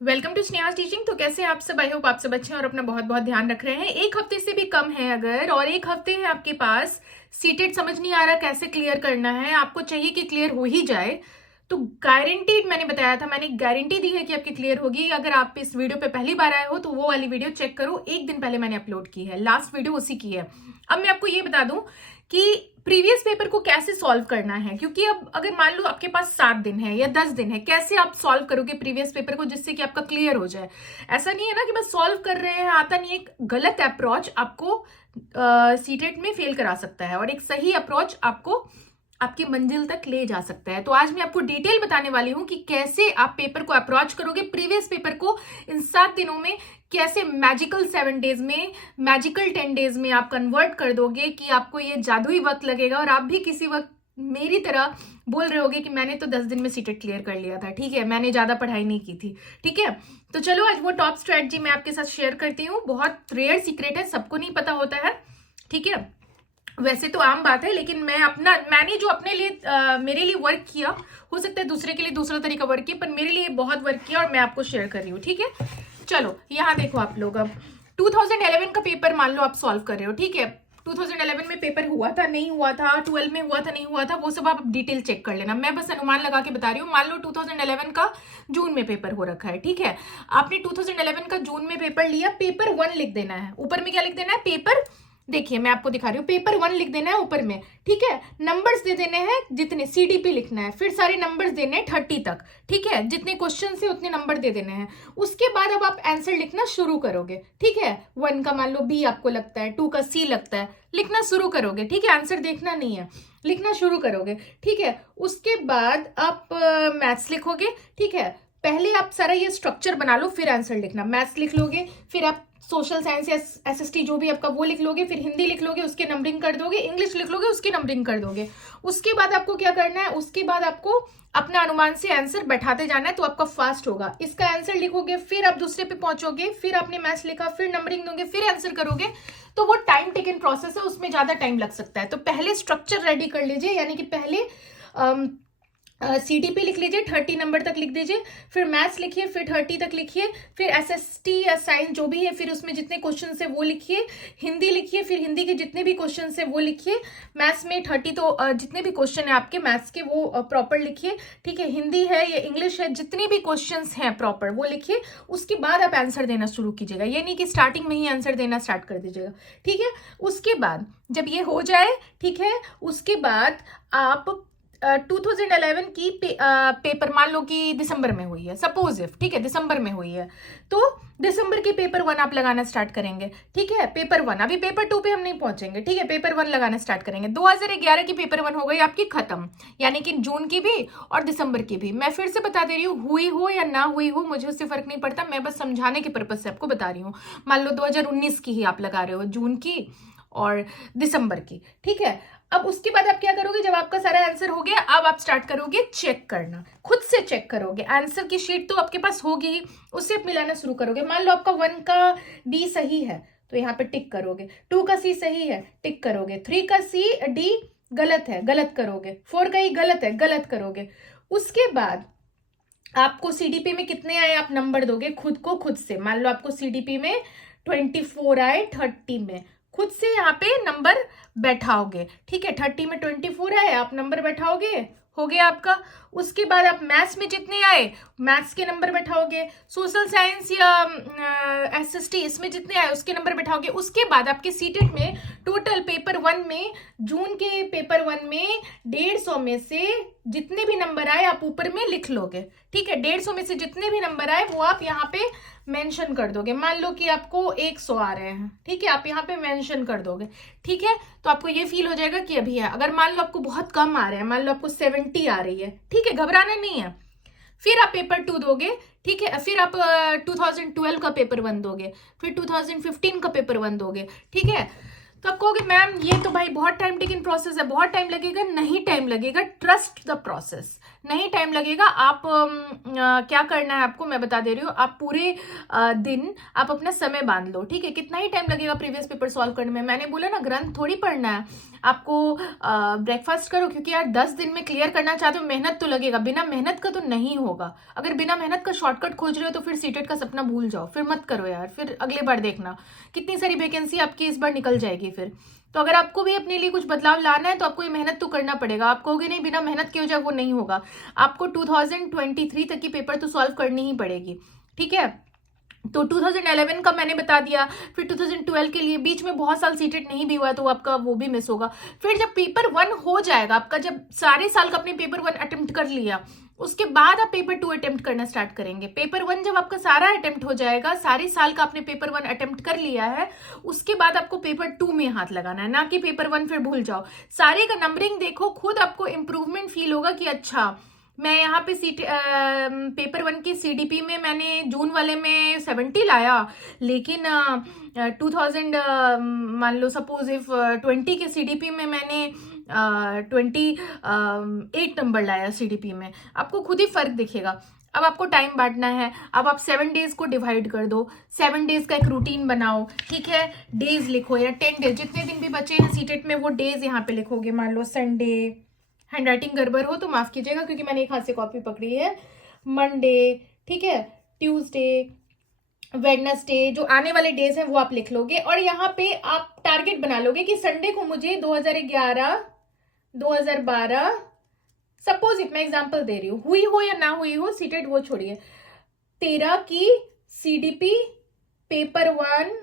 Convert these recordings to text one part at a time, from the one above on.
Welcome to स्नेहास teaching. तो कैसे आप सब? आई होप आप सब अच्छे हैं और अपना बहुत बहुत ध्यान रख रहे हैं। एक हफ्ते से भी कम है अगर, और एक हफ्ते है आपके पास, सीटेट समझ नहीं आ रहा कैसे क्लियर करना है, आपको चाहिए कि क्लियर हो ही जाए, तो गारंटीड मैंने बताया था, मैंने गारंटी दी है कि आपकी क्लियर होगी। अगर आप इस वीडियो पे पहली बार आए हो तो वो वाली वीडियो चेक करो, एक दिन पहले मैंने अपलोड की है, लास्ट वीडियो उसी की है। अब मैं आपको ये बता दूं कि प्रीवियस पेपर को कैसे सॉल्व करना है, क्योंकि अब अगर मान लो आपके पास 7 दिन है या 10 दिन है, कैसे आप सॉल्व करोगे प्रीवियस पेपर को जिससे कि आपका क्लियर हो जाए। ऐसा नहीं है ना कि बस सॉल्व कर रहे हैं, आता नहीं। एक गलत अप्रोच आपको सीटेट में फेल करा सकता है और एक सही अप्रोच आपको आपकी मंजिल तक ले जा सकता है। तो आज मैं आपको डिटेल बताने वाली हूं कि कैसे आप पेपर को अप्रोच करोगे, प्रीवियस पेपर को इन 7 दिनों में कैसे मैजिकल 7 डेज में, मैजिकल 10 डेज में आप कन्वर्ट कर दोगे कि आपको ये जादुई वक्त लगेगा और आप भी किसी वक्त मेरी तरह बोल रहे होगे कि मैंने तो 10 दिन में सीटेट क्लियर कर लिया था, ठीक है, मैंने ज्यादा पढ़ाई नहीं की थी। ठीक है, तो चलो आज वो टॉप स्ट्रेटजी मैं आपके साथ शेयर करती हूँ। बहुत रेयर सीक्रेट है, सबको नहीं पता होता है, ठीक है। वैसे तो आम बात है, लेकिन मैंने जो अपने लिए मेरे लिए वर्क किया, हो सकता है दूसरे के लिए दूसरा तरीका वर्क किया, पर मेरे लिए बहुत वर्क किया और मैं आपको शेयर कर रही हूँ। ठीक है, चलो यहाँ देखो आप लोग। अब 2011 का पेपर मान लो आप सॉल्व कर रहे हो, ठीक है। 2011 में पेपर हुआ था, नहीं हुआ था, 12 में हुआ था, नहीं हुआ था, वो सब आप डिटेल चेक कर लेना। मैं बस अनुमान लगा के बता रही हूँ। मान लो 2011 का जून में पेपर हो रखा है, ठीक है। आपने 2011 का जून में पेपर लिया, पेपर 1 लिख देना है। ऊपर में क्या लिख देना है? पेपर, देखिए मैं आपको दिखा रही हूँ, पेपर 1 लिख देना है ऊपर में, ठीक है। नंबर्स दे देने हैं जितने, सीडीपी लिखना है, फिर सारे नंबर्स देने हैं 30 तक, ठीक है। जितने क्वेश्चन से उतने नंबर दे देने हैं। उसके बाद अब आप आंसर लिखना शुरू करोगे, ठीक है। 1 का मान लो बी आपको लगता है, 2 का सी लगता है, लिखना शुरू करोगे, ठीक है। आंसर देखना नहीं है, लिखना शुरू करोगे, ठीक है। उसके बाद आप मैथ्स लिखोगे, ठीक है। पहले आप सारा ये स्ट्रक्चर बना लो, फिर आंसर लिखना। मैथ्स लिख लोगे, फिर आप सोशल साइंस या एसएसटी जो भी आपका वो लिख लोगे, फिर हिंदी लिख लोगे, उसके नंबरिंग कर दोगे, इंग्लिश लिख लोगे, उसकी नंबरिंग कर दोगे। उसके बाद आपको क्या करना है? उसके बाद आपको अपना अनुमान से आंसर बैठाते जाना है, तो आपका फास्ट होगा। इसका आंसर लिखोगे, फिर आप दूसरे पे पहुंचोगे, फिर आपने मैथ्स लिखा, फिर नंबरिंग दोगे, फिर आंसर करोगे, तो वो टाइम टेकन प्रोसेस है, उसमें ज्यादा टाइम लग सकता है। तो पहले स्ट्रक्चर रेडी कर लीजिए, यानी कि पहले सीडीपी लिख लीजिए, 30 नंबर तक लिख दीजिए, फिर मैथ्स लिखिए, फिर 30 तक लिखिए, फिर एसएसटी या साइंस जो भी है, फिर उसमें जितने क्वेश्चन है वो लिखिए, हिंदी लिखिए, फिर हिंदी के जितने भी क्वेश्चन है वो लिखिए, मैथ्स में 30 तो जितने भी क्वेश्चन है आपके मैथ्स के वो प्रॉपर लिखिए, ठीक है। हिंदी है या इंग्लिश है, जितने भी क्वेश्चन हैं प्रॉपर वो लिखिए। उसके बाद आप आंसर देना शुरू कीजिएगा, ये नहीं कि स्टार्टिंग में ही आंसर देना स्टार्ट कर दीजिएगा, ठीक है। उसके बाद जब ये हो जाए, ठीक है, उसके बाद आप 2011 की पेपर मान लो कि दिसंबर में हुई है, सपोज इफ, ठीक है, दिसंबर में हुई है, तो दिसंबर के पेपर 1 आप लगाना स्टार्ट करेंगे, ठीक है। पेपर 1, अभी पेपर 2 पे हम नहीं पहुंचेंगे, ठीक है। पेपर 1 लगाना स्टार्ट करेंगे। 2011 की पेपर 1 हो गई आपकी खत्म, यानी कि जून की भी और दिसंबर की भी। मैं फिर से बता दे रही हूँ, हुई हो या ना हुई हो मुझे उससे फर्क नहीं पड़ता, मैं बस समझाने के पर्पज से आपको बता रही हूँ। मान लो 2019 की ही आप लगा रहे हो, जून की और दिसंबर की, ठीक है। अब उसके बाद आप क्या करोगे? जब आपका सारा आंसर हो गया, अब आप स्टार्ट करोगे चेक करना, खुद से चेक करोगे। आंसर की शीट तो आपके पास होगी ही, उससे आप मिलाना शुरू करोगे। मान लो आपका 1 का डी सही है तो यहाँ पे टिक करोगे, 2 का सी सही है, टिक करोगे, 3 का सी डी गलत है, गलत करोगे, 4 का ई गलत है, गलत करोगे। उसके बाद आपको सीडीपी में कितने आए आप नंबर दोगे खुद को, खुद से। मान लो आपको सीडीपी में 24 आए 30 में, खुद से यहाँ पे नंबर बैठाओगे, ठीक है। 30 में 24 आए, आप नंबर बैठाओगे, हो गया आपका। उसके बाद आप मैथ्स में जितने आए मैथ्स के नंबर बैठाओगे, सोशल साइंस या एसएसटी इसमें जितने आए उसके नंबर बैठाओगे। उसके बाद आपके सीटेट में टोटल पेपर 1 में, जून के पेपर 1 में 150 में से जितने भी नंबर आए आप ऊपर में लिख लोगे, ठीक है। 150 में से जितने भी नंबर आए वो आप यहाँ पे मेंशन कर दोगे। मान लो कि आपको 100 आ रहे हैं, ठीक है, आप यहाँ पे मेंशन कर दोगे, ठीक है। तो आपको ये फील हो जाएगा कि अभी है। अगर मान लो आपको बहुत कम आ रहे हैं, मान लो आपको 70 आ रही है, ठीक है, घबराना नहीं है। फिर आप पेपर 2 दोगे, ठीक है। फिर आप 2012 का पेपर 1 दोगे, फिर 2015 का पेपर 1 दोगे, ठीक है। तो आप कहोगे मैम ये तो भाई बहुत टाइम टेकिंग प्रोसेस है, बहुत टाइम लगेगा। नहीं टाइम लगेगा, ट्रस्ट द प्रोसेस। नहीं टाइम लगेगा। आप क्या करना है आपको मैं बता दे रही हूँ। आप पूरे दिन आप अपना समय बांध लो, ठीक है। कितना ही टाइम लगेगा प्रीवियस पेपर सॉल्व करने में। मैंने बोला ना, ग्रंथ थोड़ी पढ़ना है आपको। ब्रेकफास्ट करो, क्योंकि यार 10 दिन में क्लियर करना चाहते हो, मेहनत तो लगेगा। बिना मेहनत का तो नहीं होगा। अगर बिना मेहनत का शॉर्टकट खोज रहे हो तो फिर सीटेट का सपना भूल जाओ, फिर मत करो यार। फिर अगले बार देखना कितनी सारी वैकेंसी आपकी इस बार निकल जाएगी फिर। तो अगर आपको भी अपने लिए कुछ बदलाव लाना है तो आपको ये मेहनत तो करना पड़ेगा। आप कहोगे नहीं बिना मेहनत के हो जाए, वो नहीं होगा। आपको 2023 तक की पेपर तो सॉल्व करनी ही पड़ेगी, ठीक है। तो 2011 का मैंने बता दिया, फिर 2012 के लिए बीच में बहुत साल सीटेट नहीं भी हुआ तो आपका वो भी मिस होगा। फिर जब पेपर 1 हो जाएगा आपका, जब सारे साल का आपने पेपर 1 अटेम्प्ट कर लिया, उसके बाद आप पेपर 2 अटेम्प्ट करना स्टार्ट करेंगे। पेपर 1 जब आपका सारा अटेम्प्ट हो जाएगा, सारे साल का आपने पेपर 1 अटेम्प्ट कर लिया है, उसके बाद आपको पेपर 2 में हाथ लगाना है, ना कि पेपर 1 फिर भूल जाओ। सारे का नंबरिंग देखो, खुद आपको इंप्रूवमेंट फील होगा कि अच्छा मैं यहाँ पे पेपर 1 की सीडीपी में मैंने जून वाले में 70 लाया, लेकिन 2000 मान लो सपोज इफ 20 के सीडीपी में मैंने 28 नंबर लाया सीडीपी में। आपको खुद ही फर्क दिखेगा। अब आपको टाइम बांटना है। अब आप 7 डेज को डिवाइड कर दो, 7 डेज का एक रूटीन बनाओ, ठीक है। डेज लिखो, या 10 डेज, जितने दिन भी बचे हैं सीटेट में वो डेज यहाँ पे लिखोगे। मान लो संडे, हैंडराइटिंग गड़बड़ हो तो माफ कीजिएगा क्योंकि मैंने एक हाथ से कॉपी पकड़ी है। मंडे, ठीक है, ट्यूसडे, वेडनेसडे, जो आने वाले डेज हैं वो आप लिख लोगे। और यहाँ पे आप टारगेट बना लोगे कि संडे को मुझे 2011, 2012, सपोज इफ मैं एग्जांपल दे रही हूँ, हुई हो या ना हुई हो सीटेट वो छोड़िए, 13 की सीडीपी पेपर 1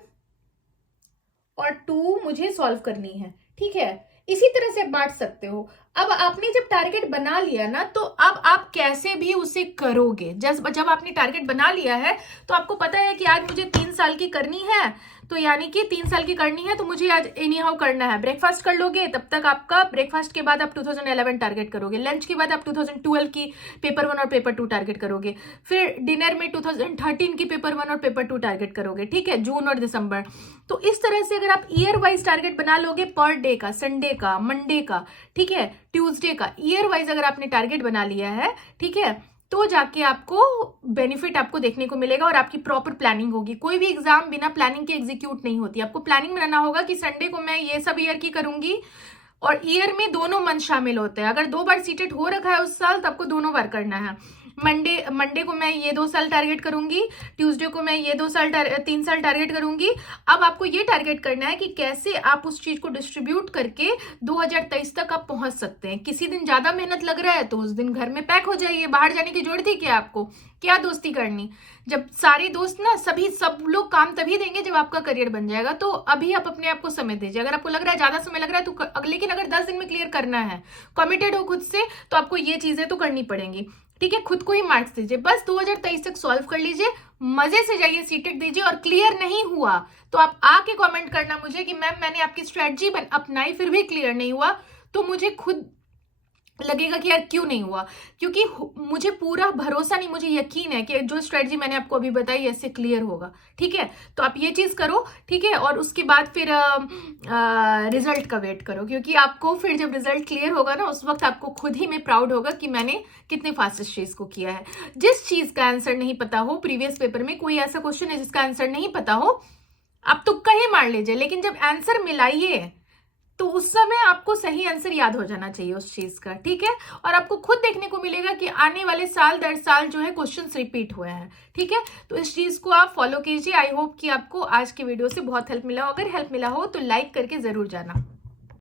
और 2 मुझे सॉल्व करनी है, ठीक है। इसी तरह से बांट सकते हो। अब आपने जब टारगेट बना लिया ना, तो अब आप कैसे भी उसे करोगे। जब आपने टारगेट बना लिया है तो आपको पता है कि आज मुझे 3 साल की करनी है, तो यानी कि 3 साल की करनी है तो मुझे आज एनी हाउ करना है। ब्रेकफास्ट कर लोगे, तब तक आपका ब्रेकफास्ट के बाद आप 2011 टारगेट करोगे, लंच के बाद आप 2012 की पेपर 1 और पेपर 2 टारगेट करोगे, फिर डिनर में 2013 की पेपर 1 और पेपर 2 टारगेट करोगे, ठीक है, जून और दिसंबर। तो इस तरह से अगर आप ईयर वाइज टारगेट बना लोगे, पर डे का, संडे का, मंडे का, ठीक है, ट्यूसडे का, ईयर वाइज अगर आपने टारगेट बना लिया है, ठीक है, तो जाके आपको बेनिफिट आपको देखने को मिलेगा और आपकी प्रॉपर प्लानिंग होगी। कोई भी एग्जाम बिना प्लानिंग के एग्जीक्यूट नहीं होती। आपको प्लानिंग बनाना होगा कि संडे को मैं ये सब ईयर की करूंगी, और ईयर में दोनों मंथ शामिल होते हैं। अगर 2 बार सीटेट हो रखा है उस साल तो आपको दोनों बार करना है। मंडे को मैं ये 2 साल टारगेट करूंगी, ट्यूसडे को मैं ये 3 साल टारगेट करूंगी। अब आपको ये टारगेट करना है कि कैसे आप उस चीज को डिस्ट्रीब्यूट करके 2023 तक आप पहुंच सकते हैं। किसी दिन ज्यादा मेहनत लग रहा है तो उस दिन घर में पैक हो जाइए। बाहर जाने की जरूरत ही क्या आपको, क्या दोस्ती करनी। जब सारे दोस्त ना सब लोग काम तभी देंगे जब आपका करियर बन जाएगा। तो अभी आप अपने आप को समय दीजिए। अगर आपको लग रहा है ज्यादा समय लग रहा है तो लेकिन अगर 10 दिन में क्लियर करना है, कमिटेड हो खुद से, तो आपको ये चीजें तो करनी पड़ेंगी, ठीक है। खुद को ही मार्क्स दीजिए, बस 2023 तक सॉल्व कर लीजिए, मजे से जाइए सीटेट दीजिए। और क्लियर नहीं हुआ तो आप आके कमेंट करना मुझे कि मैम मैंने आपकी स्ट्रेटजी अपनाई फिर भी क्लियर नहीं हुआ, तो मुझे खुद लगेगा कि यार क्यों नहीं हुआ। क्योंकि मुझे पूरा भरोसा नहीं, मुझे यकीन है कि जो स्ट्रेटजी मैंने आपको अभी बताई ऐसे क्लियर होगा, ठीक है। तो आप ये चीज करो, ठीक है। और उसके बाद फिर रिजल्ट का वेट करो, क्योंकि आपको फिर जब रिजल्ट क्लियर होगा ना, उस वक्त आपको खुद ही में प्राउड होगा कि मैंने कितने फास्ट इस चीज को किया है। जिस चीज का आंसर नहीं पता हो, प्रीवियस पेपर में कोई ऐसा क्वेश्चन है जिसका आंसर नहीं पता हो, आप तुक्का ही मार लीजिए, लेकिन जब आंसर मिलाइए तो उस समय आपको सही आंसर याद हो जाना चाहिए उस चीज का, ठीक है। और आपको खुद देखने को मिलेगा कि आने वाले साल दर साल जो है क्वेश्चंस रिपीट हुए हैं, ठीक है। तो इस चीज को आप फॉलो कीजिए। आई होप कि आपको आज की वीडियो से बहुत हेल्प मिला हो। अगर हेल्प मिला हो तो लाइक करके जरूर जाना।